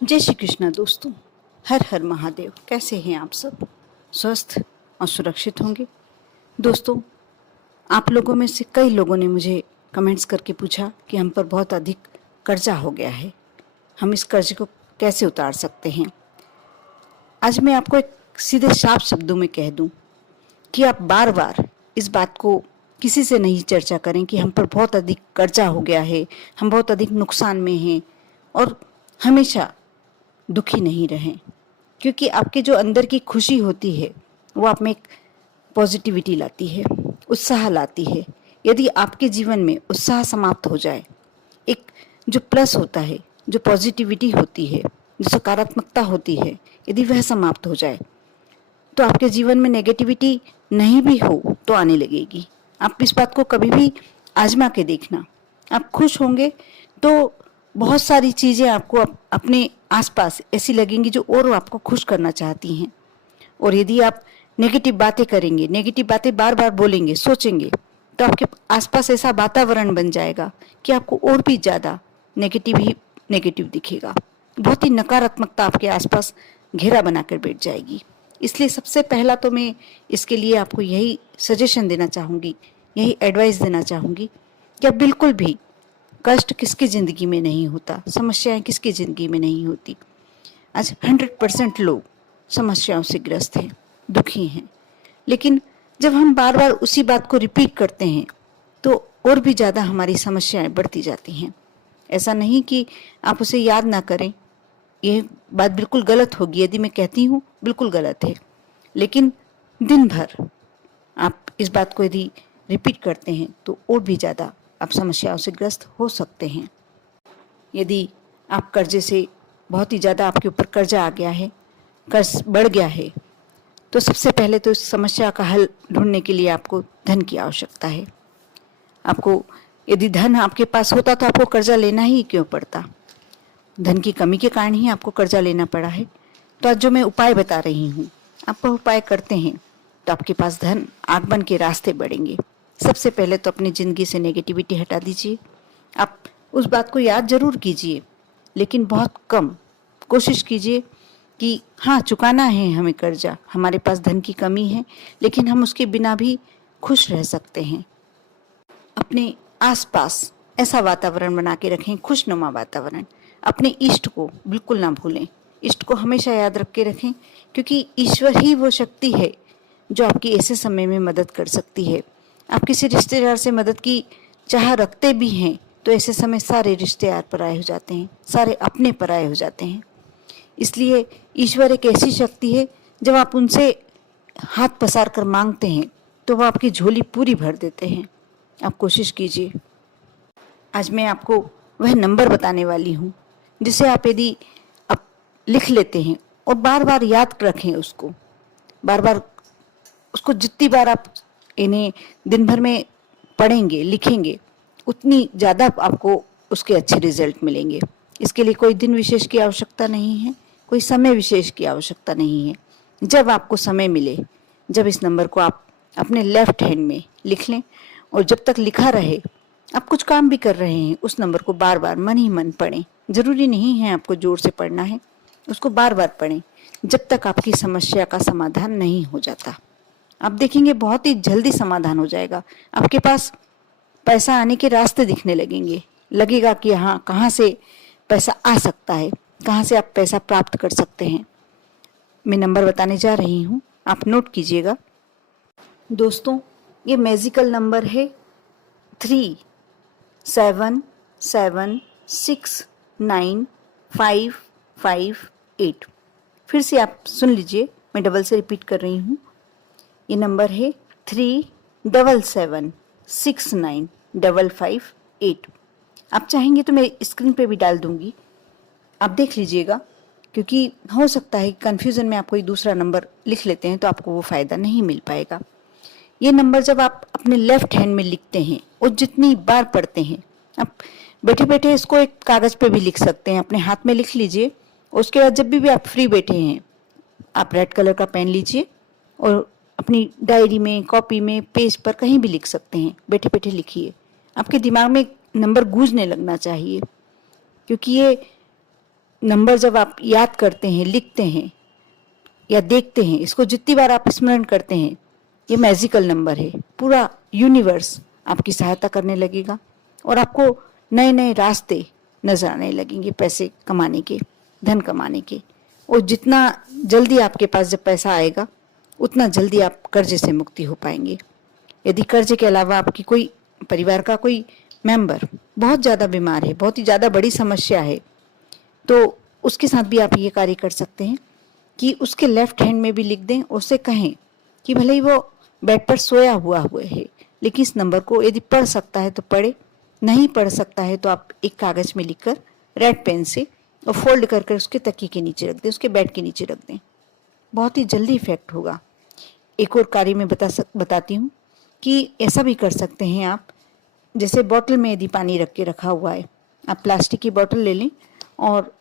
जय श्री कृष्णा दोस्तों। हर हर महादेव। कैसे हैं आप सब? स्वस्थ और सुरक्षित होंगे। दोस्तों, आप लोगों में से कई लोगों ने मुझे कमेंट्स करके पूछा कि हम पर बहुत अधिक कर्जा हो गया है, हम इस कर्ज को कैसे उतार सकते हैं। आज मैं आपको एक सीधे साफ शब्दों में कह दूं कि आप बार बार इस बात को किसी से नहीं चर्चा करें कि हम पर बहुत अधिक कर्जा हो गया है, हम बहुत अधिक नुकसान में हैं, और हमेशा दुखी नहीं रहें। क्योंकि आपके जो अंदर की खुशी होती है वो आप में एक पॉजिटिविटी लाती है, उत्साह लाती है। यदि आपके जीवन में उत्साह समाप्त हो जाए, एक जो प्लस होता है, जो पॉजिटिविटी होती है, जो सकारात्मकता होती है, यदि वह समाप्त हो जाए तो आपके जीवन में नेगेटिविटी नहीं भी हो तो आने लगेगी। आप इस बात को कभी भी आजमा के देखना। आप खुश होंगे तो बहुत सारी चीज़ें आपको अपने आसपास ऐसी लगेंगी जो और आपको खुश करना चाहती हैं। और यदि आप नेगेटिव बातें करेंगे, नेगेटिव बातें बार बार बोलेंगे, सोचेंगे, तो आपके आसपास ऐसा वातावरण बन जाएगा कि आपको और भी ज़्यादा नेगेटिव ही नेगेटिव दिखेगा। बहुत ही नकारात्मकता आपके आसपास घेरा बनाकर बैठ जाएगी। इसलिए सबसे पहला तो मैं इसके लिए आपको यही सजेशन देना चाहूँगी, यही एडवाइस देना चाहूँगी कि आप बिल्कुल भी, कष्ट किसकी ज़िंदगी में नहीं होता, समस्याएं किसकी ज़िंदगी में नहीं होती। आज 100% लोग समस्याओं से ग्रस्त हैं, दुखी हैं। लेकिन जब हम बार बार उसी बात को रिपीट करते हैं तो और भी ज़्यादा हमारी समस्याएं बढ़ती जाती हैं। ऐसा नहीं कि आप उसे याद ना करें, यह बात बिल्कुल गलत होगी यदि मैं कहती हूँ, बिल्कुल गलत है। लेकिन दिन भर आप इस बात को यदि रिपीट करते हैं तो और भी ज़्यादा आप समस्याओं से ग्रस्त हो सकते हैं। यदि आप कर्जे से बहुत ही ज़्यादा आपके ऊपर कर्जा आ गया है, कर्ज बढ़ गया है, तो सबसे पहले तो इस समस्या का हल ढूंढने के लिए आपको धन की आवश्यकता है। आपको यदि धन आपके पास होता तो आपको कर्जा लेना ही क्यों पड़ता? धन की कमी के कारण ही आपको कर्जा लेना पड़ा है। तो आज जो मैं उपाय बता रही हूँ, आप वह उपाय करते हैं तो आपके पास धन आगमन के रास्ते बढ़ेंगे। सबसे पहले तो अपनी ज़िंदगी से नेगेटिविटी हटा दीजिए। आप उस बात को याद जरूर कीजिए, लेकिन बहुत कम। कोशिश कीजिए कि हाँ, चुकाना है हमें कर्जा, हमारे पास धन की कमी है, लेकिन हम उसके बिना भी खुश रह सकते हैं। अपने आसपास ऐसा वातावरण बना के रखें, खुशनुमा वातावरण। अपने इष्ट को बिल्कुल ना भूलें, इष्ट को हमेशा याद रख के रखें, क्योंकि ईश्वर ही वो शक्ति है जो आपकी ऐसे समय में मदद कर सकती है। आप किसी रिश्तेदार से मदद की चाह रखते भी हैं तो ऐसे समय सारे रिश्तेदार पराये हो जाते हैं, सारे अपने पराये हो जाते हैं। इसलिए ईश्वर एक ऐसी शक्ति है, जब आप उनसे हाथ पसार कर मांगते हैं तो वो आपकी झोली पूरी भर देते हैं। आप कोशिश कीजिए। आज मैं आपको वह नंबर बताने वाली हूँ जिसे आप यदि आप लिख लेते हैं और बार बार याद रखें उसको, बार बार उसको जितनी बार आप इन्हें दिन भर में पढ़ेंगे, लिखेंगे, उतनी ज़्यादा आपको उसके अच्छे रिजल्ट मिलेंगे। इसके लिए कोई दिन विशेष की आवश्यकता नहीं है, कोई समय विशेष की आवश्यकता नहीं है। जब आपको समय मिले, जब इस नंबर को आप अपने लेफ्ट हैंड में लिख लें, और जब तक लिखा रहे, आप कुछ काम भी कर रहे हैं, उस नंबर को बार बार मन ही मन पढ़ें। जरूरी नहीं है आपको जोर से पढ़ना है, उसको बार बार पढ़ें जब तक आपकी समस्या का समाधान नहीं हो जाता। आप देखेंगे बहुत ही जल्दी समाधान हो जाएगा। आपके पास पैसा आने के रास्ते दिखने लगेंगे, लगेगा कि हाँ, कहाँ से पैसा आ सकता है, कहाँ से आप पैसा प्राप्त कर सकते हैं। मैं नंबर बताने जा रही हूँ, आप नोट कीजिएगा। दोस्तों, ये मैजिकल नंबर है 37769558। फिर से आप सुन लीजिए, मैं डबल से रिपीट कर रही हूँ। ये नंबर है 37769558। आप चाहेंगे तो मैं स्क्रीन पे भी डाल दूंगी, आप देख लीजिएगा, क्योंकि हो सकता है कन्फ्यूज़न में आप कोई दूसरा नंबर लिख लेते हैं तो आपको वो फ़ायदा नहीं मिल पाएगा। ये नंबर जब आप अपने लेफ्ट हैंड में लिखते हैं और जितनी बार पढ़ते हैं, आप बैठे बैठे इसको एक कागज़ पे भी लिख सकते हैं, अपने हाथ में लिख लीजिए। उसके बाद जब भी आप फ्री बैठे हैं, आप रेड कलर का पेन लीजिए और अपनी डायरी में, कॉपी में, पेज पर कहीं भी लिख सकते हैं। बैठे बैठे लिखिए, आपके दिमाग में नंबर गूंजने लगना चाहिए, क्योंकि ये नंबर जब आप याद करते हैं, लिखते हैं या देखते हैं, इसको जितनी बार आप स्मरण करते हैं, ये मैजिकल नंबर है। पूरा यूनिवर्स आपकी सहायता करने लगेगा और आपको नए नए रास्ते नजर आने लगेंगे पैसे कमाने के, धन कमाने के। और जितना जल्दी आपके पास जब पैसा आएगा उतना जल्दी आप कर्जे से मुक्ति हो पाएंगे। यदि कर्जे के अलावा आपकी कोई परिवार का कोई मेंबर बहुत ज़्यादा बीमार है, बहुत ही ज़्यादा बड़ी समस्या है, तो उसके साथ भी आप ये कार्य कर सकते हैं कि उसके लेफ्ट हैंड में भी लिख दें, उससे कहें कि भले ही वो बेड पर सोया हुआ है, लेकिन इस नंबर को यदि पढ़ सकता है तो पढ़े, नहीं पढ़ सकता है तो आप एक कागज में लिखकर रेड पेन से और फोल्ड कर उसके तकिए के नीचे रख दें, उसके बेड के नीचे रख दें। बहुत ही जल्दी इफेक्ट होगा। एक और कार्य मैं बताती हूँ कि ऐसा भी कर सकते हैं आप, जैसे बोतल में यदि पानी रख के रखा हुआ है, आप प्लास्टिक की बोतल ले लें और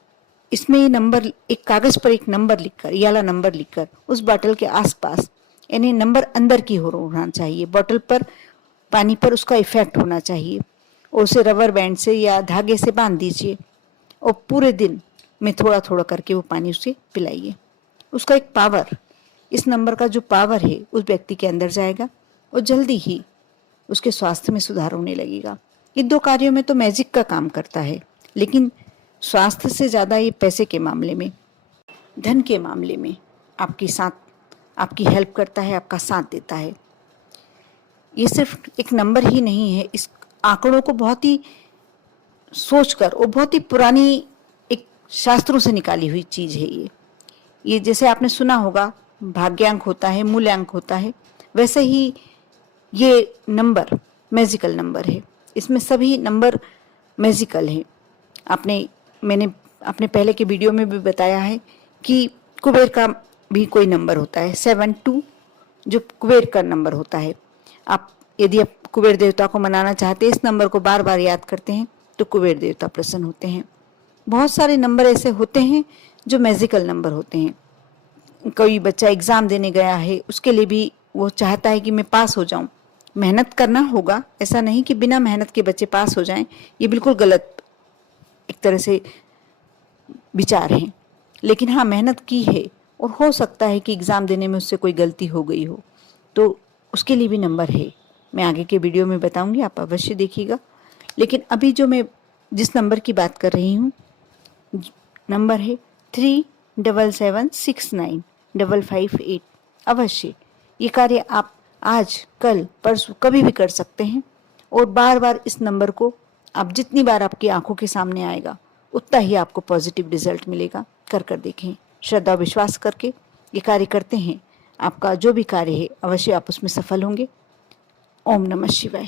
इसमें ये नंबर, एक कागज पर एक नंबर लिखकर, ये वाला नंबर लिखकर उस बोतल के आसपास, यानी नंबर अंदर की ओर होना चाहिए, बोतल पर पानी पर उसका इफेक्ट होना चाहिए, और उसे रबर बैंड से या धागे से बांध दीजिए और पूरे दिन में थोड़ा थोड़ा करके वो पानी उसे पिलाइए। उसका एक पावर, इस नंबर का जो पावर है उस व्यक्ति के अंदर जाएगा और जल्दी ही उसके स्वास्थ्य में सुधार होने लगेगा। इन दो कार्यों में तो मैजिक का काम करता है, लेकिन स्वास्थ्य से ज़्यादा ये पैसे के मामले में, धन के मामले में आपकी हेल्प करता है, आपका साथ देता है। ये सिर्फ एक नंबर ही नहीं है, इस आंकड़ों को बहुत ही सोचकर और बहुत ही पुरानी एक शास्त्रों से निकाली हुई चीज़ है ये जैसे आपने सुना होगा भाग्यांक होता है, मूल्यांक होता है, वैसे ही ये नंबर मैजिकल नंबर है। इसमें सभी नंबर मैजिकल है। मैंने अपने पहले के वीडियो में भी बताया है कि कुबेर का भी कोई नंबर होता है 72, जो कुबेर का नंबर होता है। यदि आप कुबेर देवता को मनाना चाहते हैं, इस नंबर को बार बार याद करते हैं तो कुबेर देवता प्रसन्न होते हैं। बहुत सारे नंबर ऐसे होते हैं जो मैजिकल नंबर होते हैं। कोई बच्चा एग्ज़ाम देने गया है, उसके लिए भी वो चाहता है कि मैं पास हो जाऊं। मेहनत करना होगा, ऐसा नहीं कि बिना मेहनत के बच्चे पास हो जाएं, ये बिल्कुल गलत एक तरह से विचार हैं। लेकिन हाँ, मेहनत की है और हो सकता है कि एग्ज़ाम देने में उससे कोई गलती हो गई हो, तो उसके लिए भी नंबर है। मैं आगे के वीडियो में बताऊंगी, आप अवश्य देखिएगा। लेकिन अभी जो मैं जिस नंबर की बात कर रही हूँ, नंबर है 37769558। अवश्य ये कार्य आप आज, कल, परसों कभी भी कर सकते हैं और बार बार इस नंबर को आप जितनी बार आपकी आंखों के सामने आएगा उतना ही आपको पॉजिटिव रिजल्ट मिलेगा। कर देखें, श्रद्धा विश्वास करके ये कार्य करते हैं, आपका जो भी कार्य है अवश्य आप उसमें सफल होंगे। ओम नमः शिवाय।